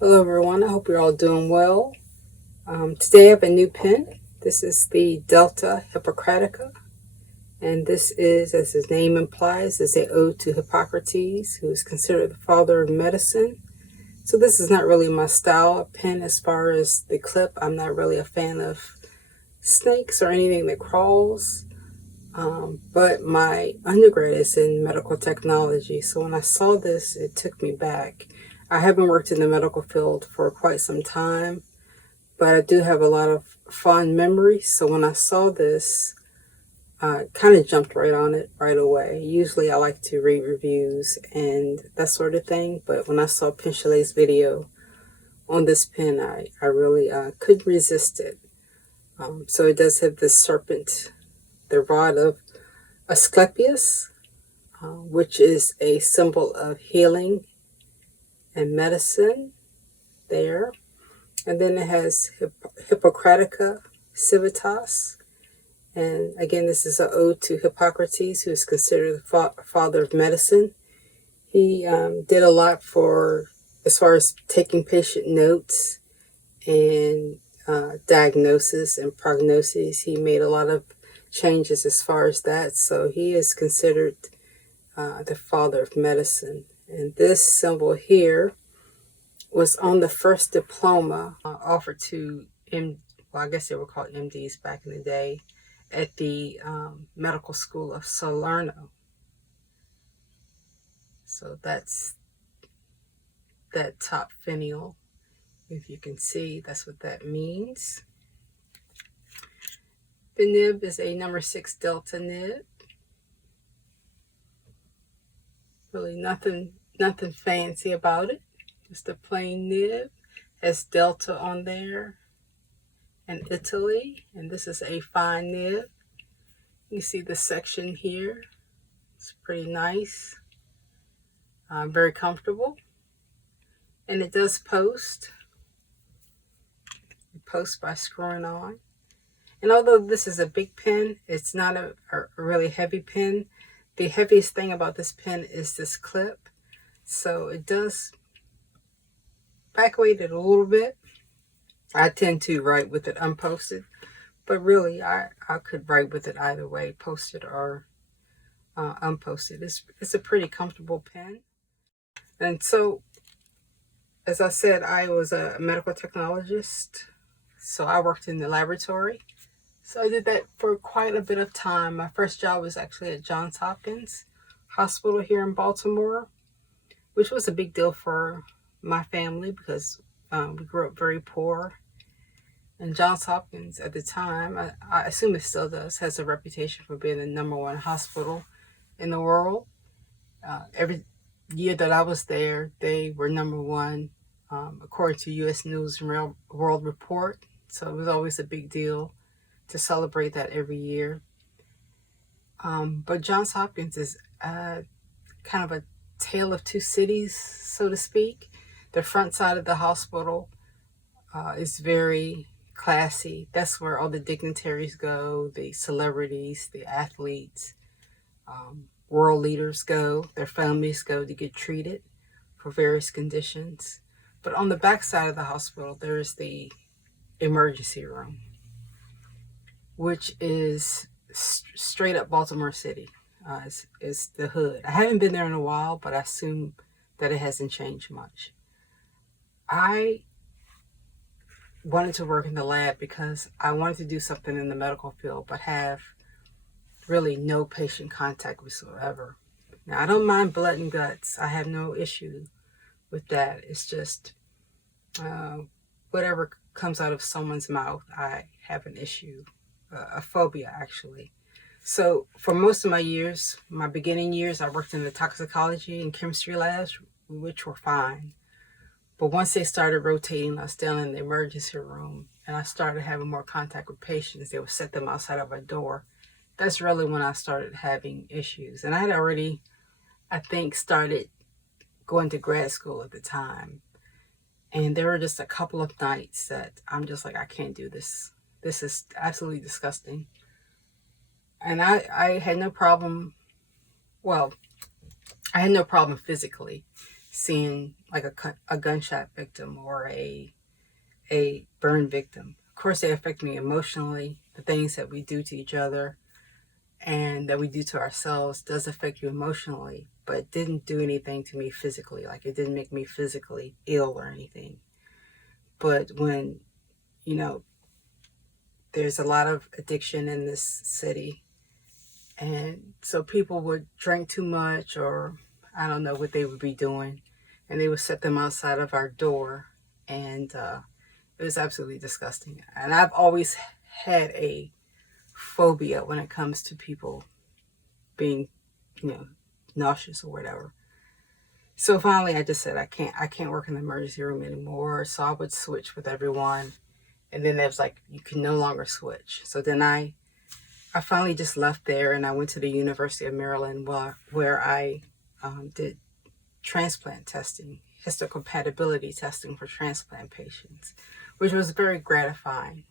Hello everyone, I hope you're all doing well. Today I have a new pen. This is the Delta Hippocratica, and this is, as his name implies, is an ode to Hippocrates, who is considered the father of medicine. So this is not really my style of pen as far as the clip. I'm not really a fan of snakes or anything that crawls, but my undergrad is in medical technology. So when I saw this, it took me back. I haven't worked in the medical field for quite some time, but I do have a lot of fond memories. So when I saw this, I kind of jumped right on it right away. Usually I like to read reviews and that sort of thing, but when I saw Pen Chalet's video on this pen, I really couldn't resist it. So it does have this serpent, the rod of Asclepius, which is a symbol of healing and medicine there. And then it has Hippocratica Civitas. And again, this is an ode to Hippocrates, who is considered the father of medicine. He did a lot for, as far as taking patient notes and diagnosis and prognosis. He made a lot of changes as far as that. So he is considered the father of medicine. And this symbol here was on the first diploma offered to well, I guess they were called MDs back in the day, at the medical school of Salerno. So that's that top finial. If you can see, that's what that means. The nib is a number 6 Delta nib. Really nothing fancy about it. Just a plain nib. Has Delta on there and Italy, and this is a fine nib. You see the section here. It's pretty nice. Very comfortable. And it does post. It posts by screwing on. And although this is a big pen, it's not a really heavy pen. The heaviest thing about this pen is this clip. So it does back weight it a little bit. I tend to write with it unposted, but really I could write with it either way, posted or unposted. It's a pretty comfortable pen. And so, as I said, I was a medical technologist, so I worked in the laboratory. So I did that for quite a bit of time. My first job was actually at Johns Hopkins Hospital here in Baltimore, which was a big deal for my family because we grew up very poor. And Johns Hopkins at the time, I assume it still does, has a reputation for being the #1 hospital in the world. Every year that I was there, they were #1 according to U.S. News and World Report. So it was always a big deal to celebrate that every year. But Johns Hopkins is kind of a tale of two cities, so to speak. The front side of the hospital is very classy. That's where all the dignitaries go, the celebrities, the athletes, world leaders go, their families go to get treated for various conditions. But on the back side of the hospital, there's the emergency room, which is straight up Baltimore City. Is the hood. I haven't been there in a while, but I assume that it hasn't changed much. I wanted to work in the lab because I wanted to do something in the medical field, but have really no patient contact whatsoever. Now, I don't mind blood and guts. I have no issue with that. It's just whatever comes out of someone's mouth, I have an issue, a phobia actually. So for most of my years, my beginning years, I worked in the toxicology and chemistry labs, which were fine. But once they started rotating us down in the emergency room and I started having more contact with patients, they would set them outside of our door. That's really when I started having issues. And I had already, I think, started going to grad school at the time. And there were just a couple of nights that I'm just like, I can't do this. This is absolutely disgusting. And I had no problem, well, I had no problem physically seeing like a gunshot victim or a burn victim. Of course, they affect me emotionally. The things that we do to each other and that we do to ourselves does affect you emotionally, but it didn't do anything to me physically. Like, it didn't make me physically ill or anything. But when, you know, there's a lot of addiction in this city, and so people would drink too much, or I don't know what they would be doing, and they would set them outside of our door, and it was absolutely disgusting. And I've always had a phobia when it comes to people being, you know, nauseous or whatever. So finally, I just said I can't work in the emergency room anymore. So I would switch with everyone, and then there was like, you can no longer switch. So then I finally just left there, and I went to the University of Maryland, where I did transplant testing, histocompatibility testing for transplant patients, which was very gratifying,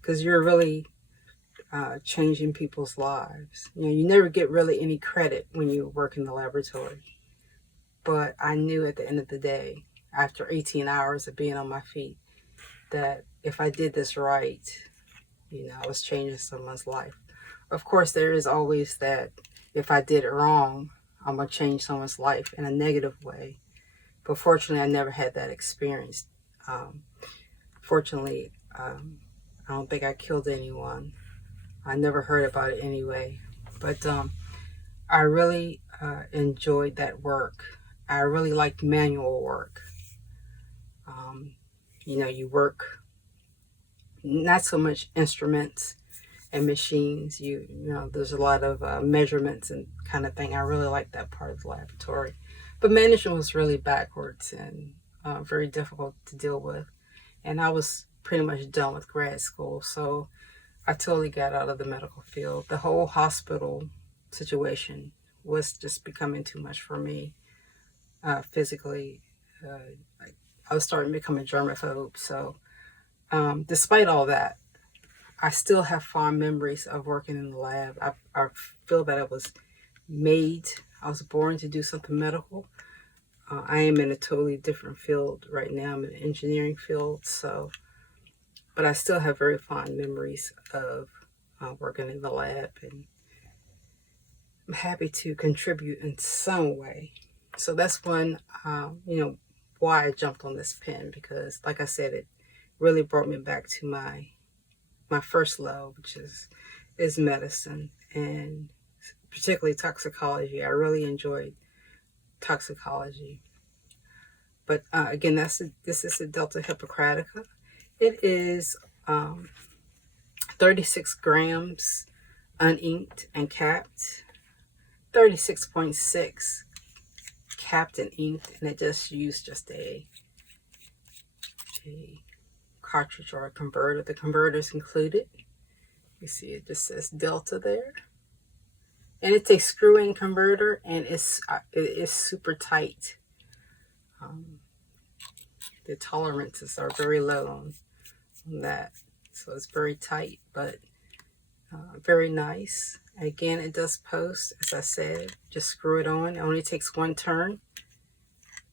because you're really changing people's lives. You know, you never get really any credit when you work in the laboratory. But I knew at the end of the day, after 18 hours of being on my feet, that if I did this right, you know, I was changing someone's life. Of course, there is always that if I did it wrong, I'm going to change someone's life in a negative way. But fortunately, I never had that experience. Fortunately, I don't think I killed anyone. I never heard about it anyway. But I really enjoyed that work. I really liked manual work. You know, you work not so much instruments and machines. You know, there's a lot of measurements and kind of thing. I really like that part of the laboratory. But management was really backwards and very difficult to deal with. And I was pretty much done with grad school, so I totally got out of the medical field. The whole hospital situation was just becoming too much for me physically. I was starting to become a germaphobe. So despite all that, I still have fond memories of working in the lab. I feel that I was born to do something medical. I am in a totally different field right now. I'm in the engineering field, but I still have very fond memories of working in the lab, and I'm happy to contribute in some way. So that's one, why I jumped on this pen, because, like I said, it really brought me back to my first love, which is medicine, and particularly toxicology. I really enjoyed toxicology. But again, this is the Delta Hippocratica. It is 36 grams uninked and capped, 36.6 capped and inked, and it just used a cartridge or a converter. The converter is included. You see it just says Delta there. And it's a screw-in converter, and it is super tight. The tolerances are very low on that. So it's very tight, but very nice. Again, it does post, as I said. Just screw it on. It only takes one turn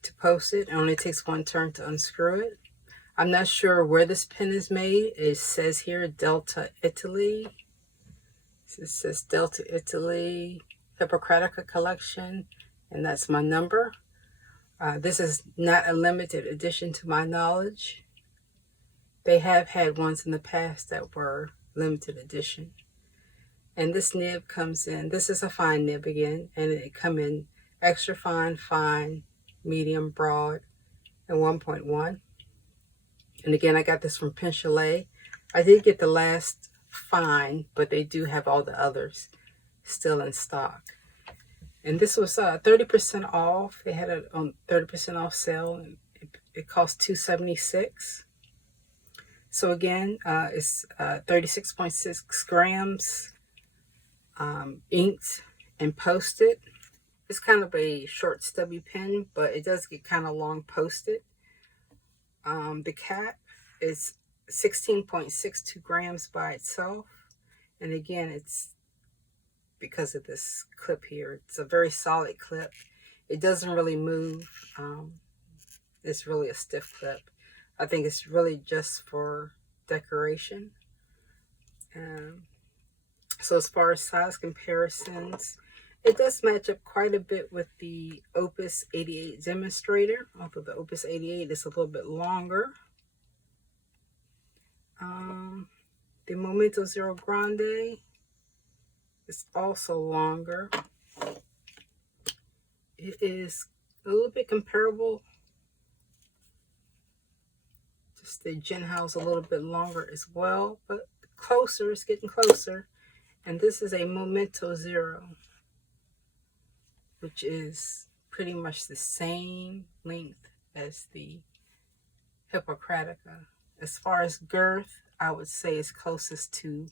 to post it. It only takes one turn to unscrew it. I'm not sure where this pen is made. It says here Delta, Italy. It says Delta, Italy, Hippocratica Collection, and that's my number. This is not a limited edition to my knowledge. They have had ones in the past that were limited edition. And this nib comes in, this is a fine nib again, and it come in extra fine, fine, medium, broad, and 1.1. And again, I got this from Pen Chalet. I did get the last fine, but they do have all the others still in stock. And this was 30% off. They had it on 30% off sale. And it cost $2.76. So again, it's 36.6 grams inked and posted. It's kind of a short stubby pen, but it does get kind of long posted. The cap is 16.62 grams by itself. And again, it's because of this clip here. It's a very solid clip. It doesn't really move. It's really a stiff clip. I think it's really just for decoration. So as far as size comparisons, it does match up quite a bit with the Opus 88 demonstrator, although the Opus 88 is a little bit longer. The Momento Zero Grande is also longer. It is a little bit comparable. Just the Gin House a little bit longer as well, but closer, it's getting closer. And this is a Momento Zero, which is pretty much the same length as the Hippocratica. As far as girth, I would say it's closest to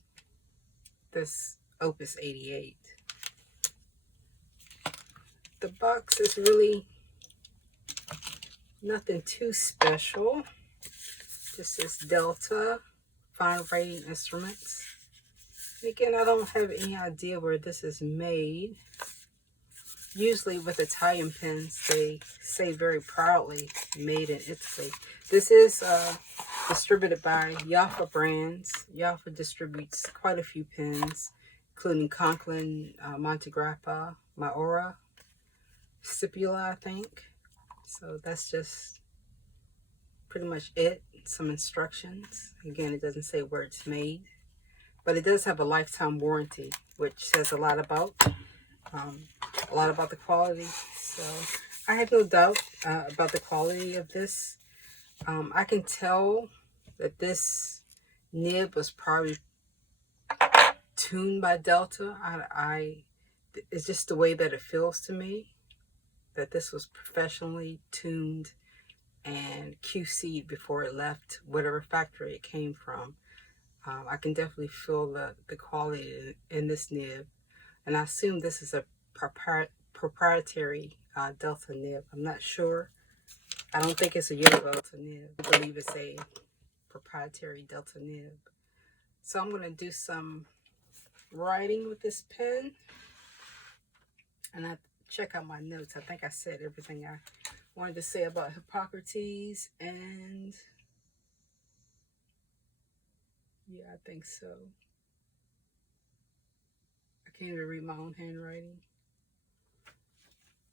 this Opus 88. The box is really nothing too special. This is Delta Fine Writing Instruments. Again, I don't have any idea where this is made. Usually with Italian pens, they say very proudly, made in Italy. This is distributed by Jaffa Brands. Jaffa distributes quite a few pens, including Conklin, Montegrappa, Maora, Stipula, I think. So that's just pretty much it. Some instructions. Again, it doesn't say where it's made, but it does have a lifetime warranty, which says a lot about the quality. So I have no doubt about the quality of this. I can tell that this nib was probably tuned by Delta. It's just the way that it feels to me, that this was professionally tuned and QC'd before it left whatever factory it came from. I can definitely feel the quality in this nib, and I assume this is a proprietary Delta nib. I'm not sure. I don't think it's a Delta nib. I believe it's a proprietary Delta nib. So I'm going to do some writing with this pen, and I check out my notes. I think I said everything I wanted to say about Hippocrates, and yeah, I think so. I can't even read my own handwriting.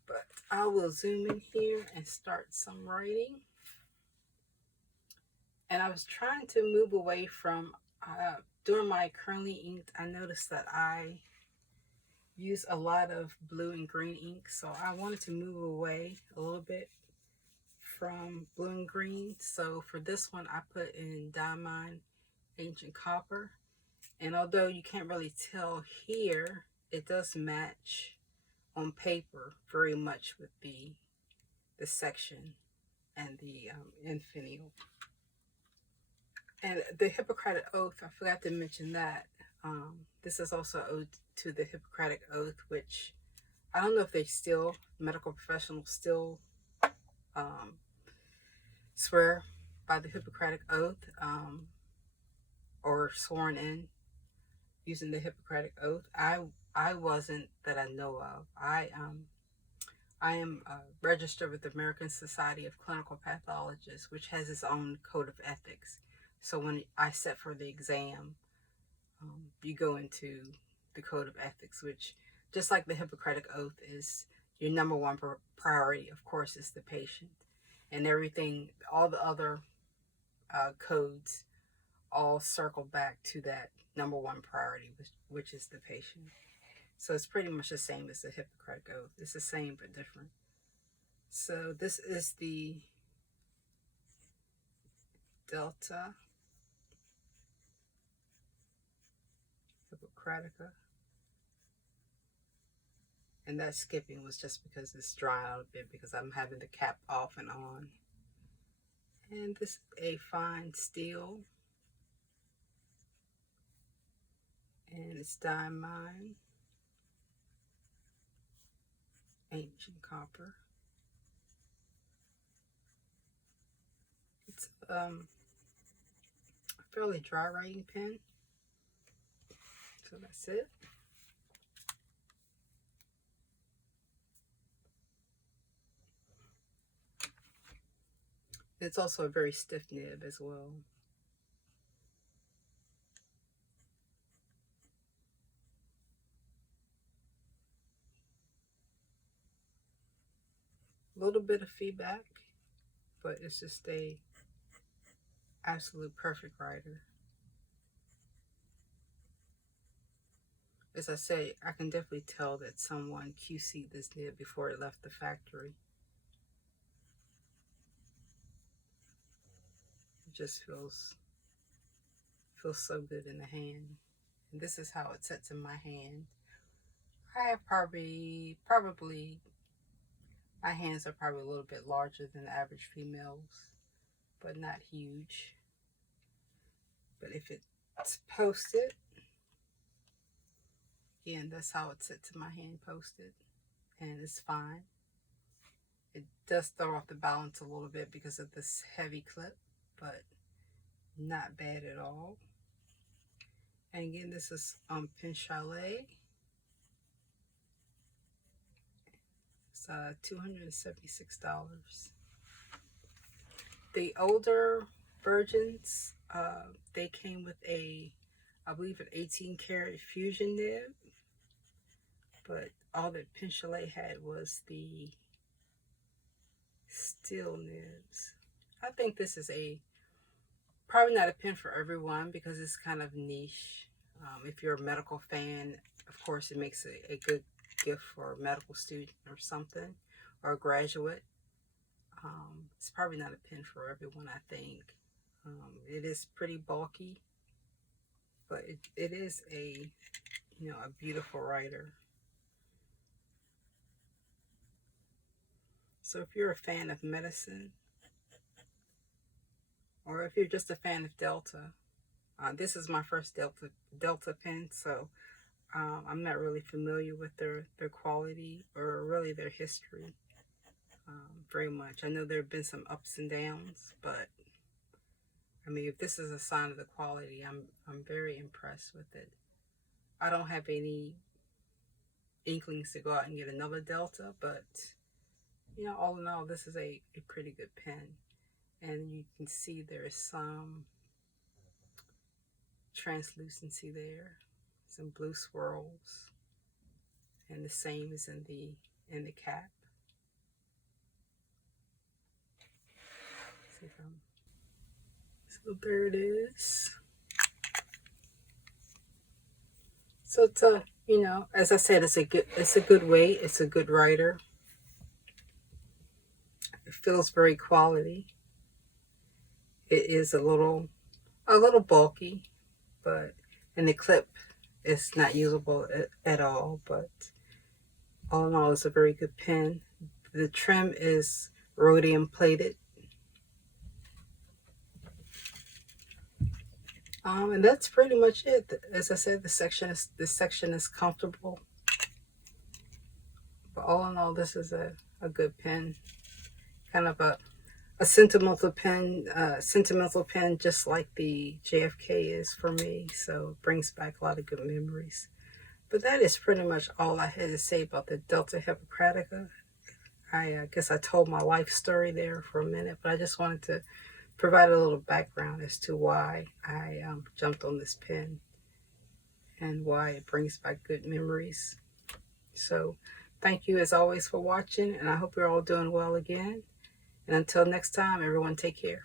But I will zoom in here and start some writing. And I was trying to move away from, during my curly ink, I noticed that I use a lot of blue and green ink. So I wanted to move away a little bit from blue and green. So for this one, I put in Diamine Ancient Copper. And although you can't really tell here, it does match on paper very much with the section and the infinial. And the Hippocratic Oath, I forgot to mention that. This is also ode to the Hippocratic Oath, which I don't know if they still, medical professionals still swear by the Hippocratic Oath, or sworn in using the Hippocratic Oath. I wasn't, that I know of. I am registered with the American Society of Clinical Pathologists, which has its own code of ethics. So when I sit for the exam, you go into the code of ethics, which, just like the Hippocratic Oath, is your number one priority, of course, is the patient. And everything, all the other codes all circle back to that number one priority, which is the patient. So it's pretty much the same as the Hippocratic Oath. It's the same but different. So this is the Delta Hippocratica. And that skipping was just because it's drying out a bit, because I'm having the cap off and on. And this is a fine steel. And it's Diamine Ancient Copper. It's a fairly dry writing pen. So that's it. It's also a very stiff nib as well. A little bit of feedback, but it's just a absolute perfect writer. As I say, I can definitely tell that someone QC'd this nib before it left the factory. It just feels so good in the hand. And this is how it sits in my hand. I have probably my hands are probably a little bit larger than the average females, but not huge. But if it's posted, again, that's how it sits in my hand posted, and it's fine. It does throw off the balance a little bit because of this heavy clip, but not bad at all. And again, this is Pen Chalet. It's $276. The older versions, they came with I believe, an 18-karat fusion nib, but all that Pen Chalet had was the steel nibs. I think this is probably not a pen for everyone because it's kind of niche. If you're a medical fan, of course, it makes a good gift for a medical student or something, or a graduate. It's probably not a pen for everyone, I think. It is pretty bulky, but it is a beautiful writer. So if you're a fan of medicine, or if you're just a fan of Delta, this is my first Delta pen, so I'm not really familiar with their quality or really their history very much. I know there have been some ups and downs, but I mean, if this is a sign of the quality, I'm very impressed with it. I don't have any inklings to go out and get another Delta, but all in all, this is a pretty good pen. And you can see there is some translucency there, some blue swirls, and the same is in the cap. So there it is. So it's as I said, it's a good weight. It's a good writer. It feels very quality. It is a little bulky, and the clip is not usable at all. But all in all, it's a very good pen. The trim is rhodium plated. And that's pretty much it. As I said, this section is comfortable. But all in all, this is a good pen. Kind of a sentimental pen, just like the JFK is for me. So it brings back a lot of good memories. But that is pretty much all I had to say about the Delta Hippocratica. I guess I told my life story there for a minute, but I just wanted to provide a little background as to why I jumped on this pen and why it brings back good memories. So thank you as always for watching, and I hope you're all doing well again. And until next time, everyone, take care.